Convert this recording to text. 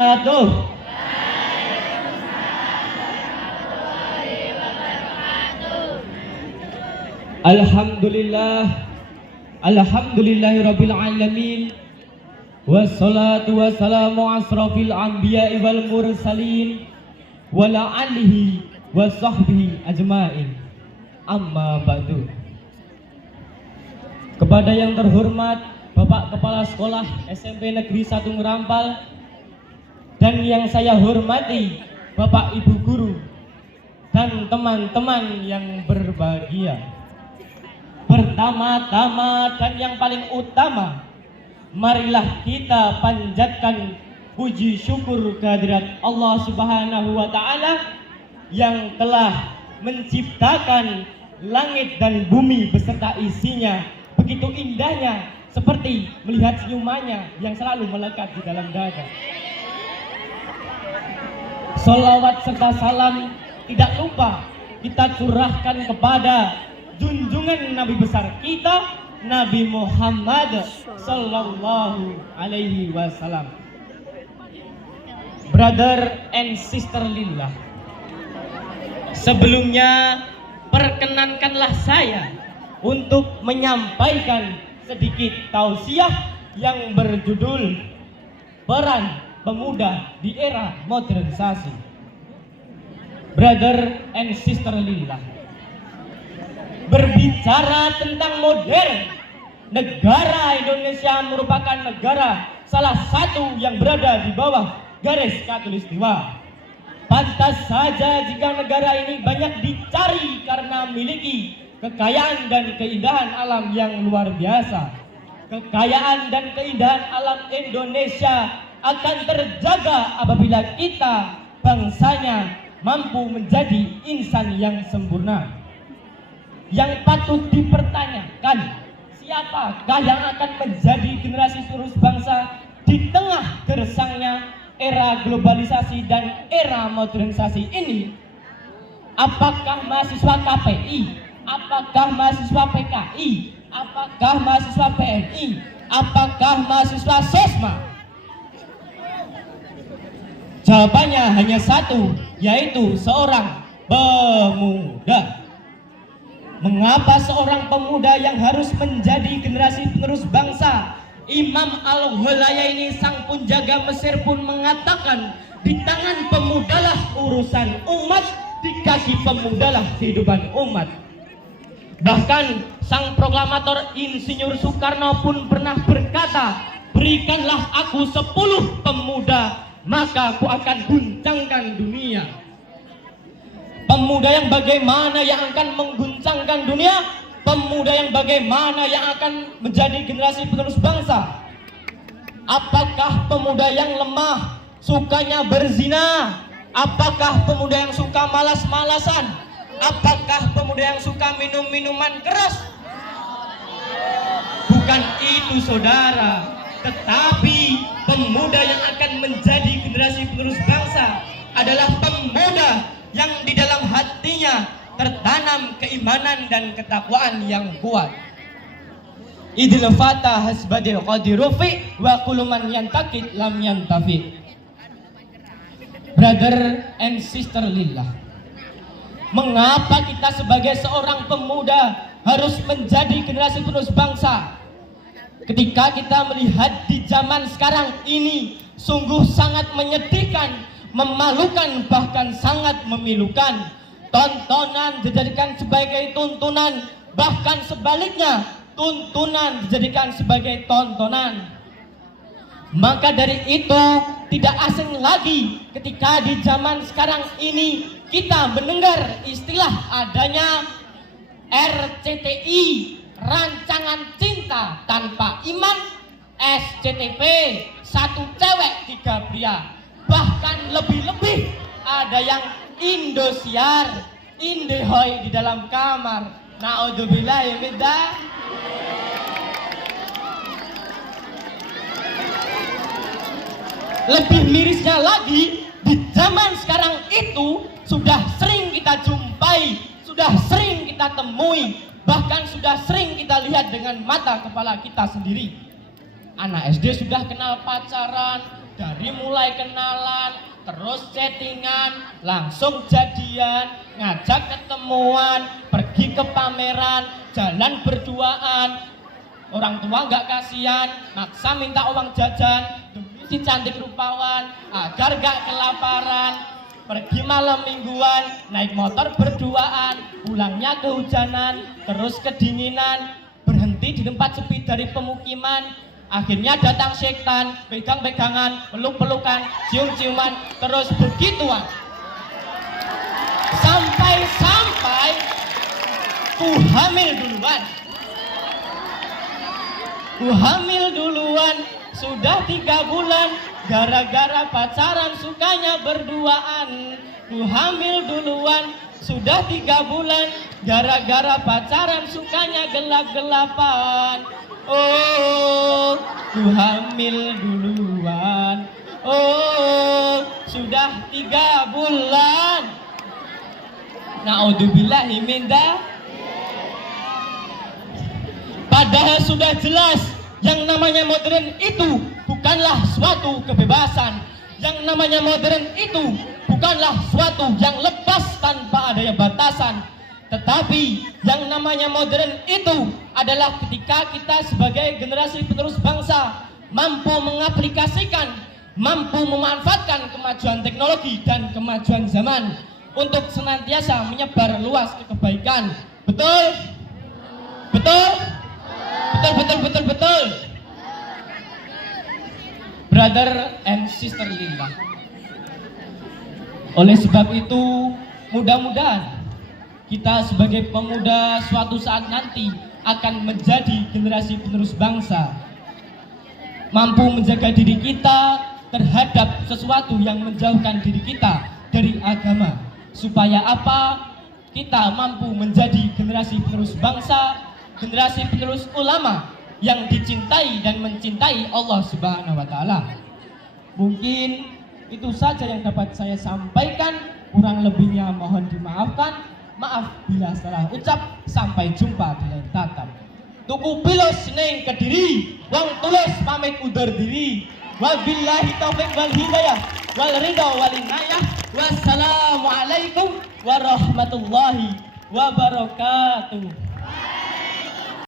Aduh. Alhamdulillah, alhamdulillahirabbil alamin. Wassalatu wassalamu asrafil anbiya'i wal mursalin wa ala alihi wa sahbihi ajmain. Amma ba'du. Kepada yang terhormat Bapak Kepala Sekolah SMP Negeri 1 Ngerampal dan yang saya hormati Bapak Ibu Guru dan teman-teman yang berbahagia. Pertama-tama dan yang paling utama, marilah kita panjatkan puji syukur kehadirat Allah Subhanahu wa Ta'ala yang telah menciptakan langit dan bumi beserta isinya begitu indahnya, seperti melihat senyumannya yang selalu melekat di dalam dada. Sholawat serta salam tidak lupa kita curahkan kepada junjungan Nabi besar kita, Nabi Muhammad Sallallahu Alaihi Wasallam. Brother and sister lillah, sebelumnya perkenankanlah saya untuk menyampaikan sedikit tausiah yang berjudul Peran Pemuda di Era Modernisasi. Brother and sister lillah, berbicara tentang modern, negara Indonesia merupakan negara salah satu yang berada di bawah garis khatulistiwa. Pantas saja jika negara ini banyak dicari karena memiliki kekayaan dan keindahan alam yang luar biasa. Kekayaan dan keindahan alam Indonesia akan terjaga apabila kita bangsanya mampu menjadi insan yang sempurna. Yang patut dipertanyakan, siapakah yang akan menjadi generasi penerus bangsa di tengah gersangnya era globalisasi dan era modernisasi ini? Apakah mahasiswa KPI? Apakah mahasiswa PKI? Apakah mahasiswa PNI? Apakah mahasiswa SOSMA? Jawabannya hanya satu, yaitu seorang pemuda. Mengapa seorang pemuda yang harus menjadi generasi penerus bangsa? Imam Al-Hulayaini sang penjaga Mesir pun mengatakan, di tangan pemudalah urusan umat, di kaki pemudalah kehidupan umat. Bahkan sang proklamator Insinyur Soekarno pun pernah berkata, berikanlah aku 10 pemuda, maka aku akan guncangkan dunia. Pemuda yang bagaimana yang akan mengguncangkan dunia? Pemuda yang bagaimana yang akan menjadi generasi penerus bangsa? Apakah pemuda yang lemah, sukanya berzina? Apakah pemuda yang suka malas-malasan? Apakah pemuda yang suka minum-minuman keras? Bukan itu, saudara. Tetapi pemuda yang akan menjadi generasi penerus bangsa adalah pemuda yang di dalam hatinya tertanam keimanan dan ketakwaan yang kuat. Idil fata hasbadil qadirufi wa kuluman yantakid lam yantafi. Brother and sister lillah, mengapa kita sebagai seorang pemuda harus menjadi generasi penerus bangsa? Ketika kita melihat di zaman sekarang ini sungguh sangat menyedihkan, memalukan, bahkan sangat memilukan. Tontonan dijadikan sebagai tuntunan, bahkan sebaliknya tuntunan dijadikan sebagai tontonan. Maka dari itu tidak asing lagi ketika di zaman sekarang ini kita mendengar istilah adanya RCTI, rancangan cinta tanpa iman, SCTP, 1 cewek 3 pria. Bahkan lebih-lebih ada yang Indosiar, Indehoy di dalam kamar. Naudzubillah ya beda. Lebih mirisnya lagi, di zaman sekarang itu sudah sering kita jumpai, sudah sering kita temui, bahkan sudah sering kita lihat dengan mata kepala kita sendiri. Anak SD sudah kenal pacaran, Dari mulai kenalan, terus chattingan, langsung jadian, ngajak ketemuan, pergi ke pameran, jalan berduaan. Orang tua nggak kasihan, maksa minta uang jajan demi si cantik rupawan agar gak kelaparan. Pergi malam mingguan, naik motor berduaan, pulangnya kehujanan, terus kedinginan, berhenti di tempat sepi dari pemukiman. Akhirnya datang setan, pegang-pegangan, peluk-pelukan, cium-ciuman, terus begituan. Sampai-sampai ku hamil duluan. Ku hamil duluan, sudah 3 bulan, gara-gara pacaran sukanya berduaan. Ku hamil duluan, sudah 3 bulan, gara-gara pacaran sukanya gelap-gelapan. Oh, ku hamil duluan. Oh, sudah 3 bulan. Naudzubillahi min dzalik. Padahal sudah jelas yang namanya modern itu bukanlah suatu kebebasan. Yang namanya modern itu bukanlah suatu yang lepas tanpa adanya batasan. Tetapi yang namanya modern itu adalah ketika kita sebagai generasi penerus bangsa mampu mengaplikasikan, mampu memanfaatkan kemajuan teknologi dan kemajuan zaman untuk senantiasa menyebar luas kebaikan. Betul? Betul? Betul. Brother and sister lillah. Oleh sebab itu, mudah-mudahan kita sebagai pemuda suatu saat nanti akan menjadi generasi penerus bangsa, mampu menjaga diri kita terhadap sesuatu yang menjauhkan diri kita dari agama. Supaya apa? Kita mampu menjadi generasi penerus bangsa, generasi penerus ulama yang dicintai dan mencintai Allah Subhanahu wa taala. Mungkin itu saja yang dapat saya sampaikan, kurang lebihnya mohon dimaafkan. Maaf bila salah ucap. Sampai jumpa di lain tatap. Tuku pilos neng Kediri, wong tulus pamit undur diri. Wabillahi taufiq wal hidayah wal ridha wal inayah. Wassalamualaikum warahmatullahi wabarakatuh.